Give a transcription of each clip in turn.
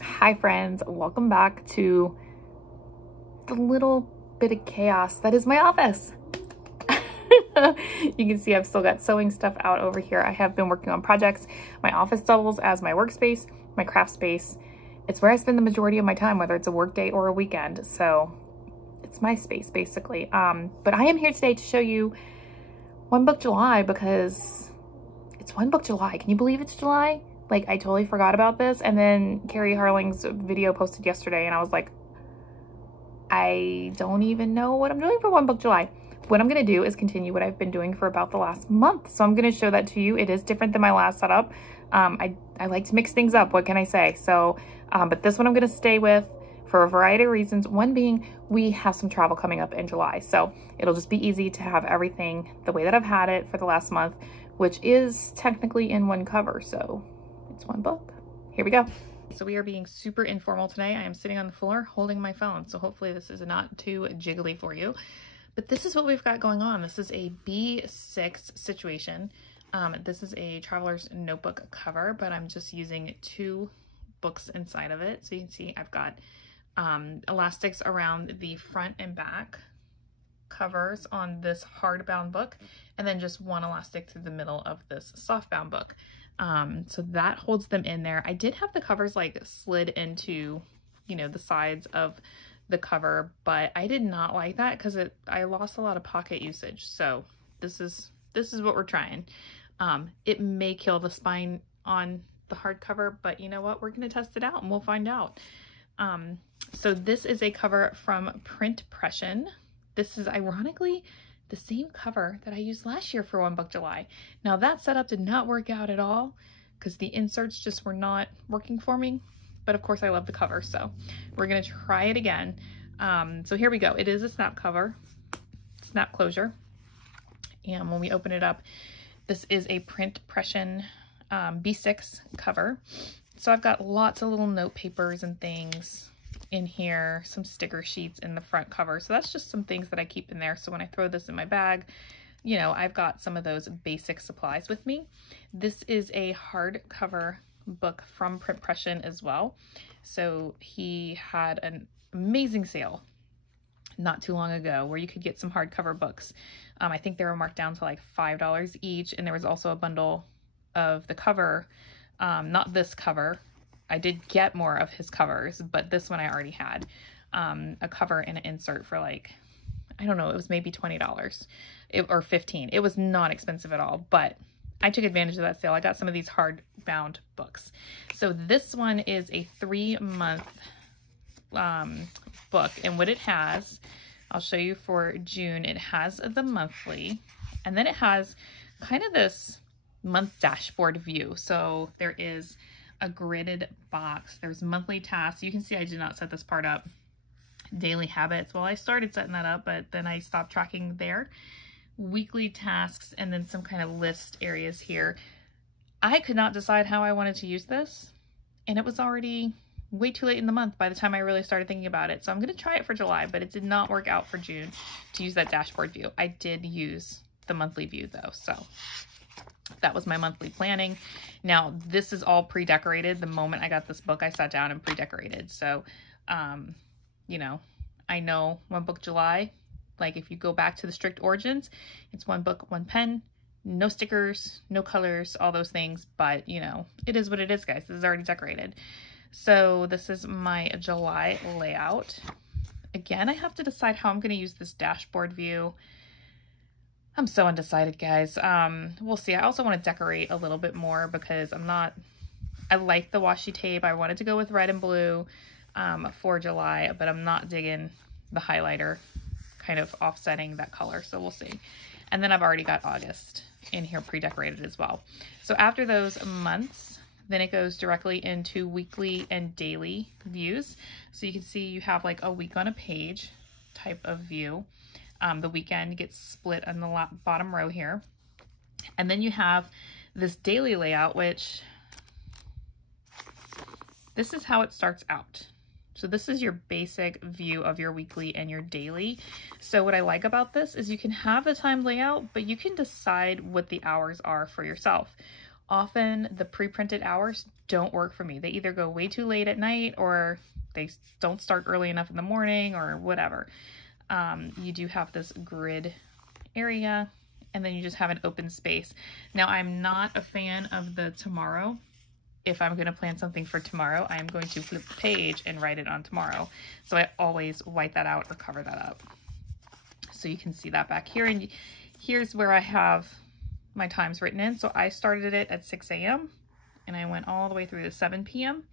Hi friends, welcome back to the little bit of chaos that is my office. You can see I've still got sewing stuff out over here. I have been working on projects. My office doubles as my workspace, my craft space. It's where I spend the majority of my time, whether it's a work day or a weekend. So it's my space basically. But I am here today to show you One Book July because it's One Book July. Can you believe it's July? Like, I totally forgot about this. And then Carrie Harling's video posted yesterday and I was like, I don't even know what I'm doing for One Book July. What I'm gonna do is continue what I've been doing for about the last month. So I'm gonna show that to you. It is different than my last setup. I like to mix things up, what can I say? So, but this one I'm gonna stay with for a variety of reasons. One being we have some travel coming up in July. So it'll just be easy to have everything the way that I've had it for the last month, which is technically in one cover. So it's one book. Here we go. So we are being super informal today. I am sitting on the floor holding my phone. So hopefully this is not too jiggly for you. But this is what we've got going on. This is a B6 situation. This is a traveler's notebook cover, but I'm just using 2 books inside of it. So you can see I've got elastics around the front and back covers on this hardbound book, and then just 1 elastic through the middle of this softbound book. So that holds them in there. I did have the covers like slid into, you know, the sides of the cover, but I did not like that because I lost a lot of pocket usage. So this is what we're trying. It may kill the spine on the hardcover, but you know what? We're going to test it out and we'll find out. So this is a cover from Print Pression. This is ironically the same cover that I used last year for One Book July. Now that setup did not work out at all because the inserts just were not working for me. But of course I love the cover, so we're gonna try it again. So here we go. It is a snap cover, snap closure. And when we open it up, this is a Print Pression B6 cover. So I've got lots of little note papers and things in here, some sticker sheets in the front cover. So that's just some things that I keep in there. So when I throw this in my bag, you know, I've got some of those basic supplies with me. This is a hardcover book from Print Pression as well. So he had an amazing sale not too long ago where you could get some hardcover books. I think they were marked down to like $5 each, and there was also a bundle of the cover, not this cover. I did get more of his covers, but this one I already had, a cover and an insert for like, I don't know, it was maybe $20 or $15. It was not expensive at all, but I took advantage of that sale. I got some of these hardbound books. So this one is a 3-month book, and what it has, I'll show you for June. It has the monthly, and then it has kind of this month dashboard view. So there is a gridded box. There's monthly tasks. You can see I did not set this part up. Daily habits. Well, I started setting that up, but then I stopped tracking there. Weekly tasks, and then some kind of list areas here. I could not decide how I wanted to use this, and it was already way too late in the month by the time I really started thinking about it. So I'm going to try it for July, but it did not work out for June to use that dashboard view. I did use the monthly view though, so that was my monthly planning. Now this is all pre-decorated. The moment I got this book, I sat down and pre-decorated. So, you know One Book July, like if you go back to the strict origins, it's 1 book, 1 pen, no stickers, no colors, all those things. But you know, it is what it is, guys. This is already decorated. So this is my July layout. Again, I have to decide how I'm going to use this dashboard view. I'm so undecided, guys. We'll see. I also want to decorate a little bit more because I like the washi tape. I wanted to go with red and blue for July, but I'm not digging the highlighter kind of offsetting that color. So we'll see. And then I've already got August in here pre-decorated as well. So after those months, then it goes directly into weekly and daily views. So you can see you have like a week on a page type of view. The weekend gets split on the bottom row here. And then you have this daily layout, which this is how it starts out. So this is your basic view of your weekly and your daily. So what I like about this is you can have the time layout, but you can decide what the hours are for yourself. often the pre-printed hours don't work for me. They either go way too late at night or they don't start early enough in the morning or whatever. You do have this grid area, and then you just have an open space. Now, I'm not a fan of the tomorrow. If I'm going to plan something for tomorrow, I'm going to flip the page and write it on tomorrow. So I always white that out or cover that up. So you can see that back here. And here's where I have my times written in. So I started it at 6 a.m. and I went all the way through to 7 p.m.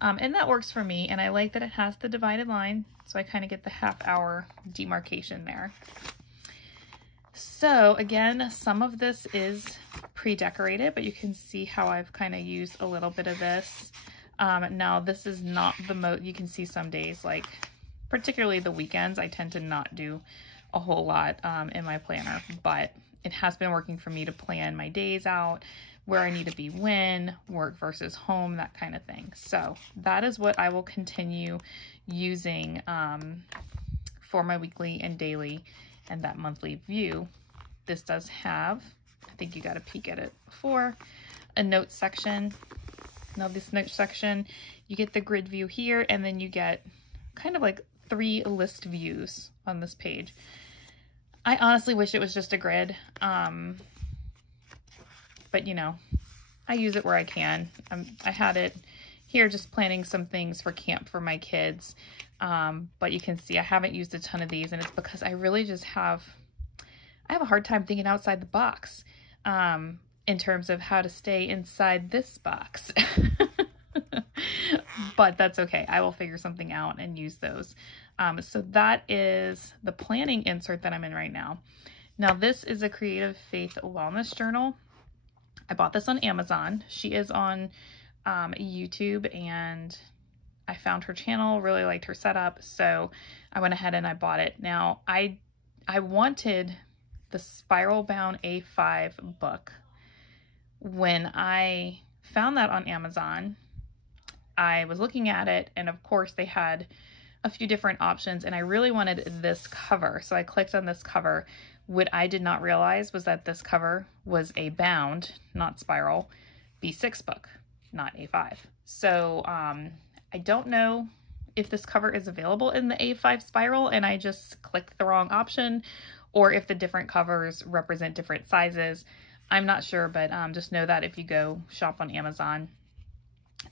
And that works for me. And I like that it has the divided line. So I kind of get the half-hour demarcation there. So again, some of this is pre-decorated, but you can see how I've kind of used a little bit of this. Now this is not the most, you can see some days, like particularly the weekends, I tend to not do a whole lot in my planner, but it has been working for me to plan my days out, where I need to be when, work versus home, that kind of thing. So that is what I will continue using for my weekly and daily and that monthly view. This does have, I think you got to peek at it before, a notes section. Now this notes section, you get the grid view here, and then you get kind of like 3 list views on this page. I honestly wish it was just a grid, but you know, I use it where I can. I had it here just planning some things for camp for my kids. But you can see I haven't used a ton of these, and it's because I really just I have a hard time thinking outside the box in terms of how to stay inside this box. But that's okay. I will figure something out and use those. So that is the planning insert that I'm in right now. Now this is a Creative Faith Wellness Journal. I bought this on Amazon. She is on YouTube, and I found her channel, really liked her setup, so I went ahead and I bought it. Now, I wanted the Spiral Bound A5 book. When I found that on Amazon, I was looking at it, and of course they had a few different options, and I really wanted this cover, so I clicked on this cover. What I did not realize was that this cover was a bound, not spiral, B6 book, not A5. So, I don't know if this cover is available in the A5 spiral and I just clicked the wrong option, or if the different covers represent different sizes. I'm not sure, but just know that if you go shop on Amazon,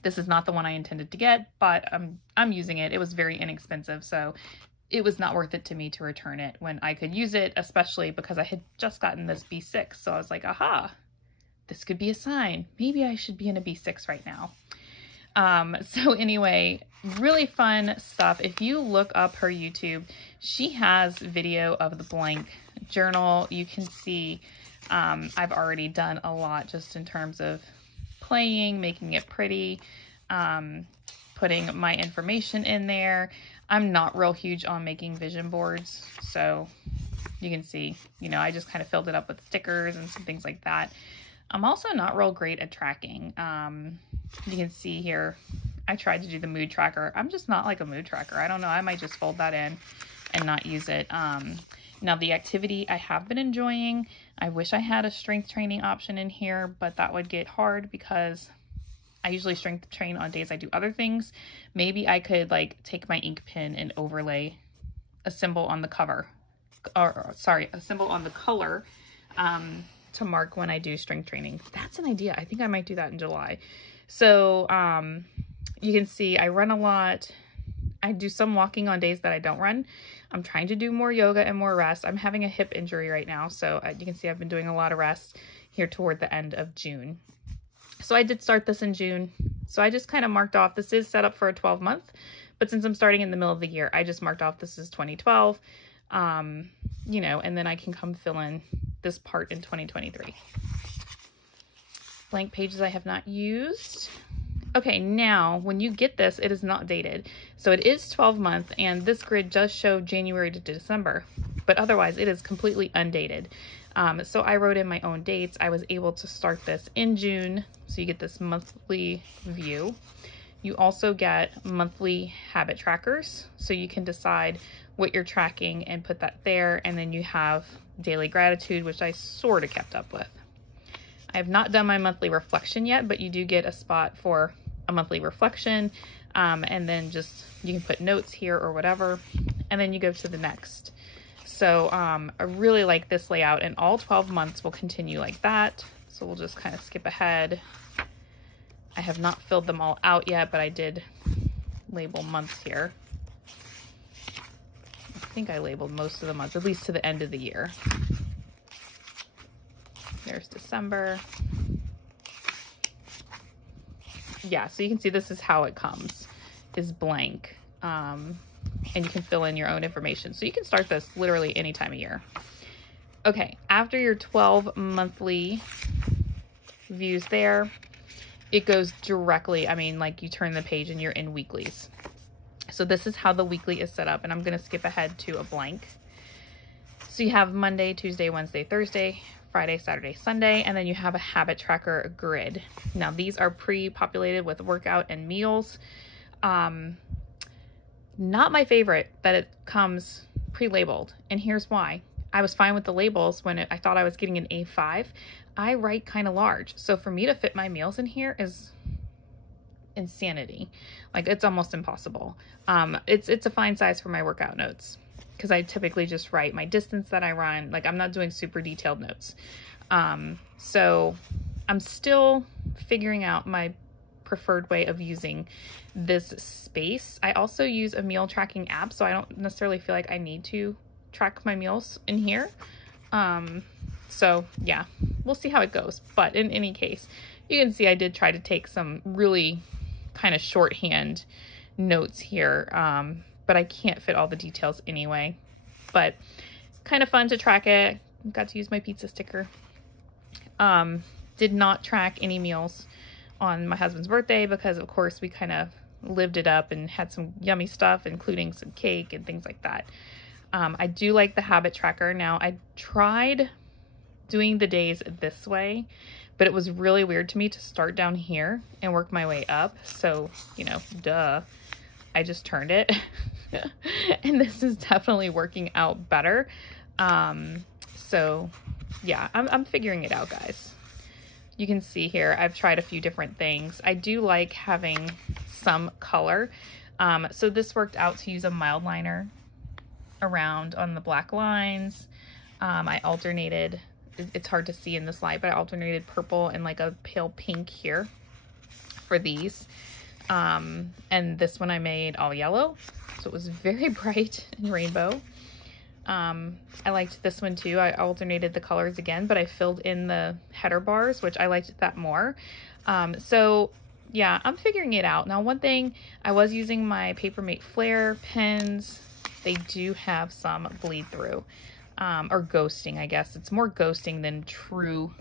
this is not the one I intended to get, but I'm using it. It was very inexpensive, so it was not worth it to me to return it when I could use it, especially because I had just gotten this B6. So I was like, aha, this could be a sign. Maybe I should be in a B6 right now. So anyway, really fun stuff. If you look up her YouTube, she has video of the blank journal. You can see I've already done a lot just in terms of playing, making it pretty, putting my information in there. I'm not real huge on making vision boards, so you can see, you know, I just kind of filled it up with stickers and some things like that. I'm also not real great at tracking. You can see here, I tried to do the mood tracker. I'm just not like a mood tracker. I don't know. I might just fold that in and not use it. Now the activity I have been enjoying, I wish I had a strength training option in here, but that would get hard because I usually strength train on days I do other things. Maybe I could like take my ink pen and overlay a symbol on the cover, or sorry, a symbol on the color, to mark when I do strength training. That's an idea. I think I might do that in July. So you can see I run a lot. I do some walking on days that I don't run. I'm trying to do more yoga and more rest. I'm having a hip injury right now, so you can see I've been doing a lot of rest here toward the end of June. So I did start this in June. So I just kind of marked off, this is set up for a 12-month, but since I'm starting in the middle of the year, I just marked off this is 2012, you know, and then I can come fill in this part in 2023. Blank pages I have not used. Okay, now when you get this, it is not dated. So it is 12 month, and this grid does show January to December, but otherwise it is completely undated. So I wrote in my own dates. I was able to start this in June, so you get this monthly view. You also get monthly habit trackers, so you can decide what you're tracking and put that there, and then you have daily gratitude, which I sort of kept up with. I have not done my monthly reflection yet, but you do get a spot for a monthly reflection. And then just, you can put notes here or whatever, and then you go to the next. So I really like this layout, and all 12 months will continue like that. So we'll just kind of skip ahead. I have not filled them all out yet, but I did label months here. I think I labeled most of the months, at least to the end of the year. There's December. Yeah, so you can see this is how it comes, is blank. And you can fill in your own information. So you can start this literally any time of year. Okay, after your 12 monthly views there, it goes directly, I mean, like you turn the page and you're in weeklies. So this is how the weekly is set up, and I'm gonna skip ahead to a blank. So you have Monday, Tuesday, Wednesday, Thursday, Friday, Saturday, Sunday, and then you have a habit tracker grid. Now these are pre-populated with workout and meals. Not my favorite that it comes pre-labeled, and here's why. I was fine with the labels when I thought I was getting an A5. I write kind of large, so for me to fit my meals in here is insanity. Like, it's almost impossible. It's a fine size for my workout notes, because I typically just write my distance that I run. Like, I'm not doing super detailed notes. So I'm still figuring out my preferred way of using this space. I also use a meal tracking app, so I don't necessarily feel like I need to track my meals in here. So yeah, we'll see how it goes. But in any case, you can see I did try to take some really kind of shorthand notes here, but I can't fit all the details anyway. But kind of fun to track it. Got to use my pizza sticker. Did not track any meals on my husband's birthday because, of course, we kind of lived it up and had some yummy stuff, including some cake and things like that. I do like the habit tracker. Now, I tried doing the days this way, but it was really weird to me to start down here and work my way up. So, you know, duh, I just turned it. And this is definitely working out better. So yeah, I'm figuring it out, guys. You can see here, I've tried a few different things. I do like having some color. So this worked out to use a mild liner around on the black lines. I alternated, it's hard to see in this light, but I alternated purple and like a pale pink here for these. And this one I made all yellow, so it was very bright and rainbow. I liked this one too. I alternated the colors again, but I filled in the header bars, which I liked that more. So yeah, I'm figuring it out. Now, one thing, I was using my Papermate Flare pens. They do have some bleed through, or ghosting, I guess. It's more ghosting than true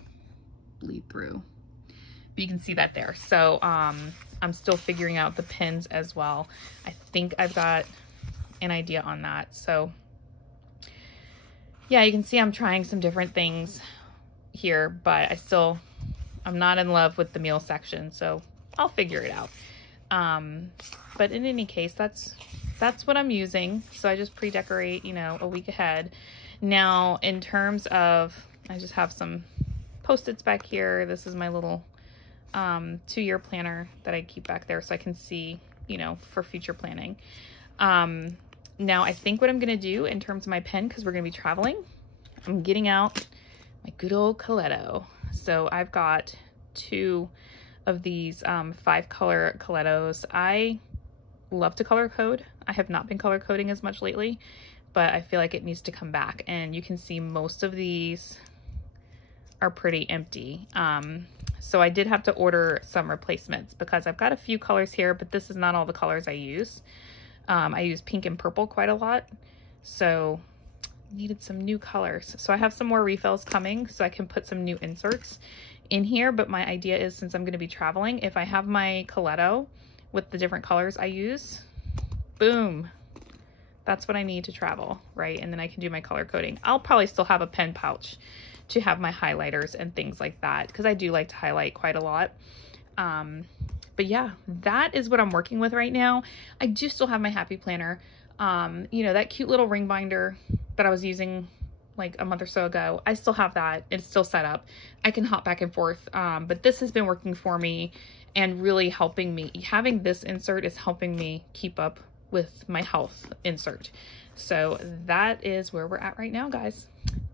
bleed through. But you can see that there. So I'm still figuring out the pins as well. I think I've got an idea on that. So yeah, you can see I'm trying some different things here, but I'm not in love with the meal section, so I'll figure it out. But in any case, that's what I'm using. So I just pre-decorate, you know, a week ahead. Now, in terms of, I just have some Post-its back here. This is my little 2-year planner that I keep back there so I can see, you know, for future planning. Now, I think what I'm going to do in terms of my pen, because we're going to be traveling, I'm getting out my good old Coletto. So I've got 2 of these 5-color Colettos. I love to color code. I have not been color coding as much lately, but I feel like it needs to come back. And you can see most of these are pretty empty. So I did have to order some replacements because I've got a few colors here, but this is not all the colors I use. I use pink and purple quite a lot, so needed some new colors. So I have some more refills coming so I can put some new inserts in here, but my idea is, since I'm going to be traveling, if I have my Coletto with the different colors I use, boom, that's what I need to travel, right? And then I can do my color coding. I'll probably still have a pen pouch to have my highlighters and things like that, because I do like to highlight quite a lot. But yeah, that is what I'm working with right now. I do still have my Happy Planner. You know, that cute little ring binder that I was using like a month or so ago. I still have that. It's still set up. I can hop back and forth. But this has been working for me and really helping me. Having this insert is helping me keep up with my health insert. So that is where we're at right now, guys.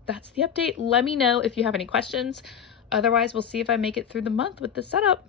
That's the update. Let me know if you have any questions. Otherwise, we'll see if I make it through the month with this setup.